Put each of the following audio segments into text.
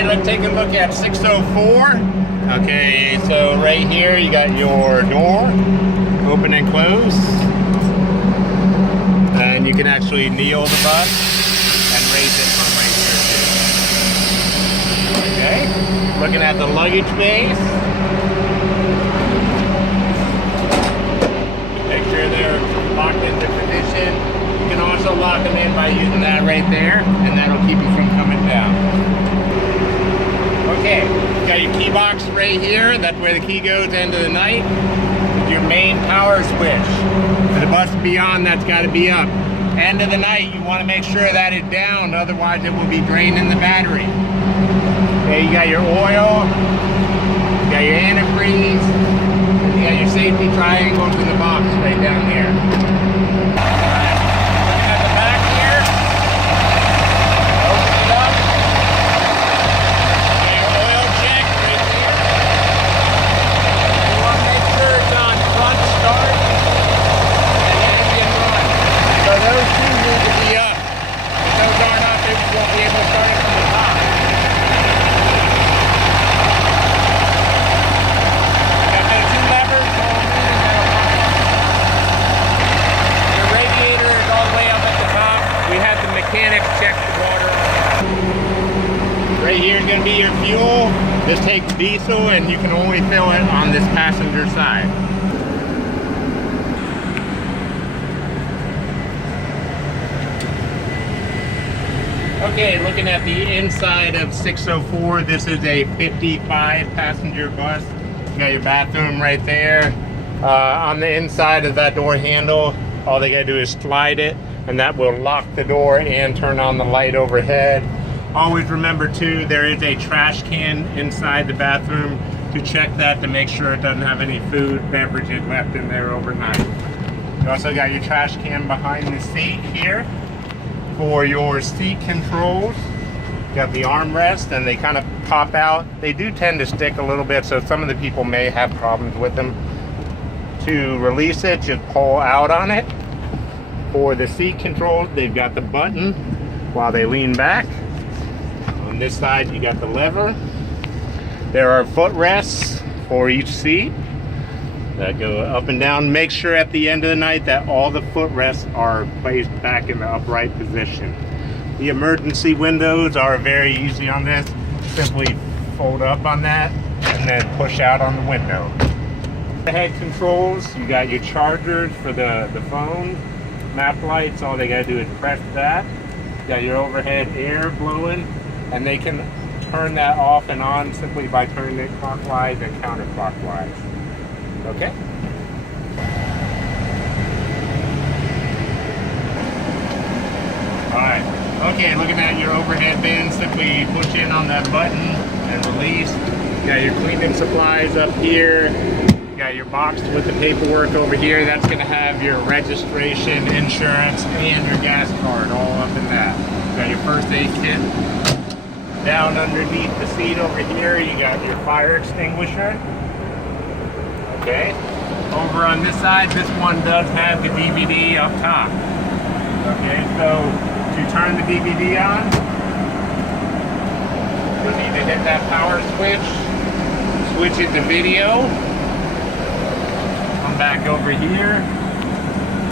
right, let's take a look at 604. Okay, so right here you got your door, open and close. And you can actually kneel the bus and raise it from right here too. Okay, looking at the luggage space. Make sure they're locked into position. You can also lock them in by using that right there, and that'll keep them from coming down. Okay, you got your key box right here. That's where the key goes into the night. Your main power switch. For the bus beyond, that's got to be up. End of the night, you want to make sure that it's down, otherwise it will be draining the battery. Okay, you got your oil, you got your antifreeze, and you got your safety triangles in the box right down here. Alright, looking at the back here, open it up. Okay, your oil check right here. You want to make sure it's on front start and engine run. So those two need to be up. If those aren't up, it won't be able to start it from the top. Got those two levers going in and that'll pump up. The radiator is all the way up at the top. We had the mechanics check the water. Right here is going to be your fuel. This takes diesel and you can only fill it on this passenger side. Okay, looking at the inside of 604, this is a 55 passenger bus. You got your bathroom right there. On the inside of that door handle, all they gotta do is slide it, and that will lock the door and turn on the light overhead. Always remember too, there is a trash can inside the bathroom to check that to make sure it doesn't have any food, beverages left in there overnight. You also got your trash can behind the seat here. For your seat controls, you got the armrest, and they kind of pop out. They do tend to stick a little bit, so some of the people may have problems with them. To release it, just pull out on it. For the seat controls, they've got the button while they lean back. On this side, you got the lever. There are footrests for each seat that go up and down. Make sure at the end of the night that all the footrests are placed back in the upright position. The emergency windows are very easy on this. Simply fold up on that and then push out on the window. The head controls, you got your chargers for the phone, map lights, all they gotta do is press that. You got your overhead air blowing, and they can turn that off and on simply by turning it clockwise and counterclockwise. Okay. Alright. Okay, looking at your overhead bin, simply push in on that button and release. You got your cleaning supplies up here. You got your box with the paperwork over here. That's going to have your registration, insurance, and your gas card all up in that. You got your first aid kit. Down underneath the seat over here, you got your fire extinguisher. Okay, over on this side, this one does have the DVD up top. Okay, so to turn the DVD on, you'll need to hit that power switch, switch it to video, come back over here,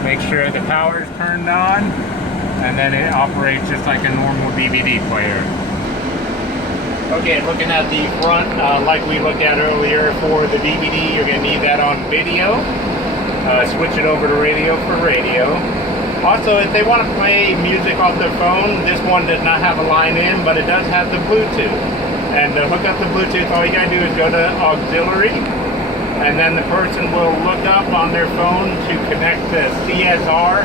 make sure the power is turned on, and then it operates just like a normal DVD player. Okay, looking at the front, like we looked at earlier, for the DVD, you're going to need that on video. Switch it over to radio for radio. Also, if they want to play music off their phone, this one does not have a line in, but it does have the Bluetooth. And to hook up the Bluetooth, all you got to do is go to auxiliary, and then the person will look up on their phone to connect to CSR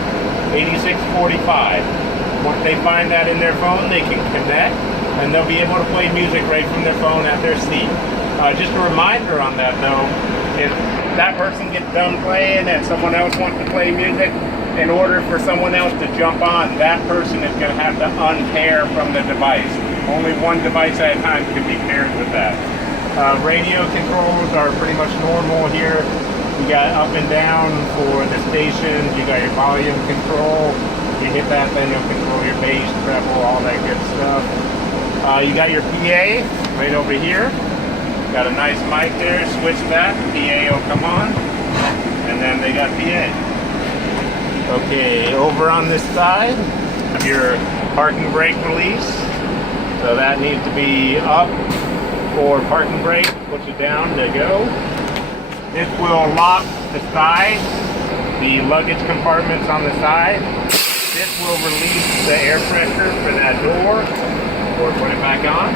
8645. Once they find that in their phone, they can connect, and they'll be able to play music right from their phone at their seat. Just a reminder on that though, if that person gets done playing and someone else wants to play music, in order for someone else to jump on, that person is going to have to unpair from the device. Only one device at a time can be paired with that. Radio controls are pretty much normal here. You got up and down for the stations, you got your volume control. You hit that, then you'll control your bass, treble, all that good stuff. You got your PA right over here. Got a nice mic there. Switch that. PA will come on. And then they got PA. Okay, over on this side, your parking brake release. So that needs to be up for parking brake. Push it down to go. This will lock the sides, the luggage compartments on the side. This will release the air pressure for that door, or put it back on.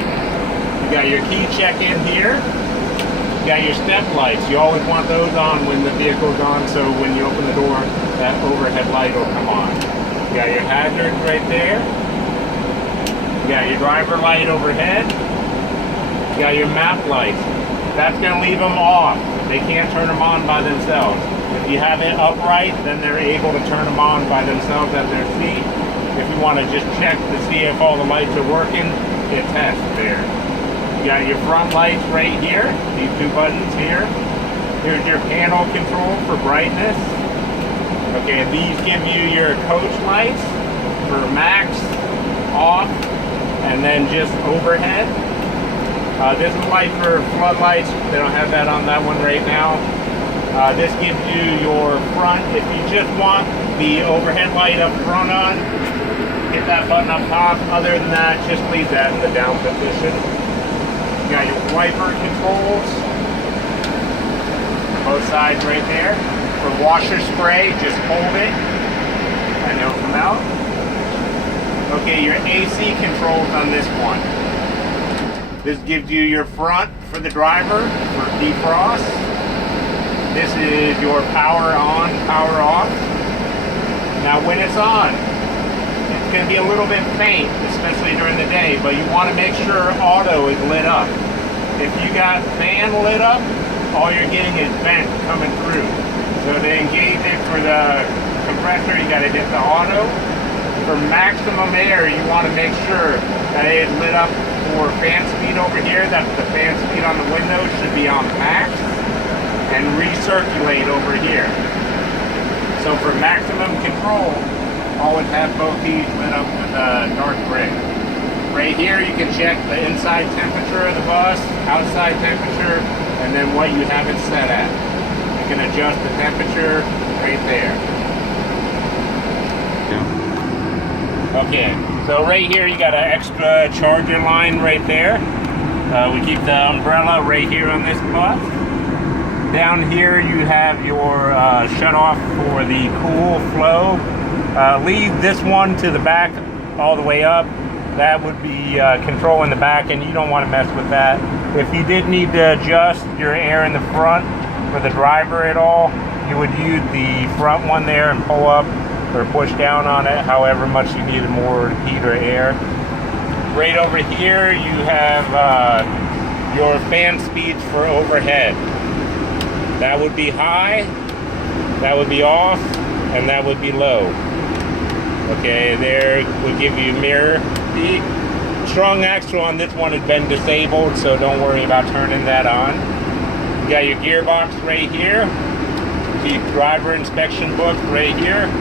You got your key check in here. You got your step lights. You always want those on when the vehicle's on, so when you open the door, that overhead light will come on. You got your hazards right there. You got your driver light overhead. You got your map lights. That's going to leave them off. They can't turn them on by themselves. If you have it upright, then they're able to turn them on by themselves at their seat. If you want to just check to see if all the lights are working, hit test there. You got your front lights right here, these two buttons here. Here's your panel control for brightness. Okay, these give you your coach lights for max, off, and then just overhead. This is light for floodlights. They don't have that on that one right now. This gives you your front. If you just want the overhead light up front on, hit that button up top. Other than that, just leave that in the down position. You got your wiper controls. Both sides right there. For washer spray, just hold it and it'll come out. Okay, your AC controls on this one. This gives you your front for the driver for defrost. This is your power on, power off. Now when it's on, it's going to be a little bit faint, especially during the day, but you want to make sure auto is lit up. If you got fan lit up, all you're getting is vent coming through. So to engage it for the compressor, you got to hit the auto. For maximum air, you want to make sure that it is lit up for fan speed over here. That's the fan speed on the window should be on max, and recirculate over here. So for maximum control, always have both these lit up with a dark gray. Right here you can check the inside temperature of the bus, outside temperature, and then what you have it set at. You can adjust the temperature right there. Okay, so right here you got an extra charger line right there. We keep the umbrella right here on this bus. Down here you have your shutoff for the cool flow. Leave this one to the back all the way up. That would be controlling the back, and you don't want to mess with that. If you did need to adjust your air in the front for the driver at all, you would use the front one there and pull up or push down on it, however much you needed more heat or air. Right over here you have your fan speeds for overhead. That would be high, that would be off, and that would be low. Okay, there would give you mirror. The strong axle on this one has been disabled, so don't worry about turning that on. You got your gearbox right here. Keep driver inspection book right here.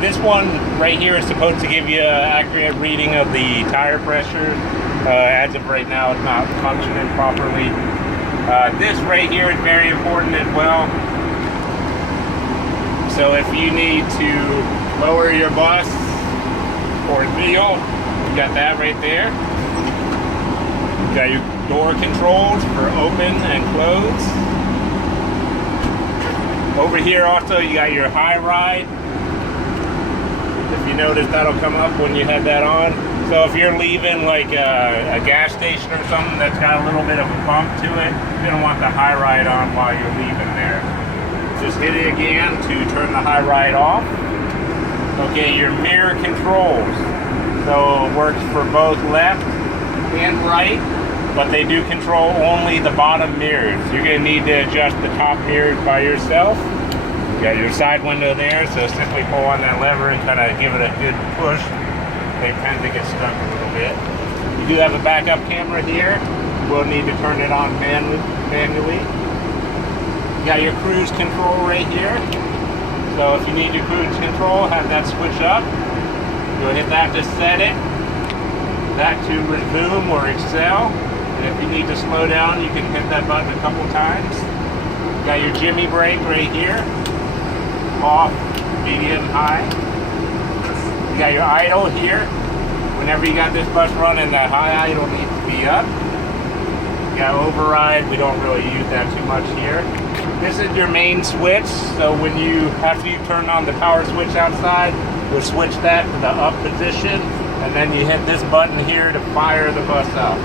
This one right here is supposed to give you an accurate reading of the tire pressure. As of right now, it's not functioning properly. This right here is very important as well. So if you need to lower your bus or wheel, you got that right there. You got your door controls for open and close. Over here also you got your high ride. If you notice, that'll come up when you had that on. So if you're leaving like a gas station or something that's got a little bit of a bump to it, you're gonna want the high ride on while you're leaving there. Just hit it again to turn the high ride off. Okay, your mirror controls. So it works for both left and right, but they do control only the bottom mirrors. You're gonna need to adjust the top mirrors by yourself. You got your side window there, so simply pull on that lever and kind of give it a good push. They tend to get stuck a little bit. You do have a backup camera here. You will need to turn it on manually. You got your cruise control right here. So if you need your cruise control, have that switch up. You'll hit that to set it. that to resume or excel. And if you need to slow down, you can hit that button a couple times. You got your Jimmy brake right here. Off, medium, high. You got your idle here. Whenever you got this bus running, that high idle needs to be up. You got override. We don't really use that too much here. This is your main switch, so when after you turn on the power switch outside, you'll switch that to the up position, and then you hit this button here to fire the bus up.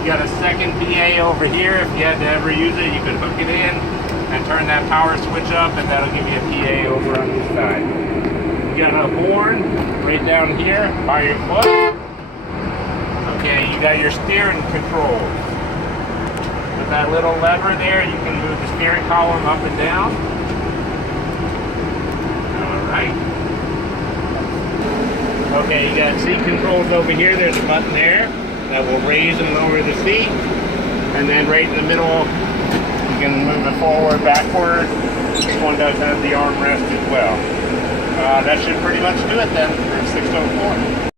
You got a second PA over here. If you had to ever use it, you could hook it in and turn that power switch up, and that'll give you a PA over on this side. You got a horn right down here by your foot. Okay, you got your steering controls. With that little lever there, you can move the steering column up and down. Alright. Okay, you got seat controls over here. There's a button there that will raise and lower the seat. And then right in the middle, you can move it forward, backward. This one does have the armrest as well. That should pretty much do it then for 604.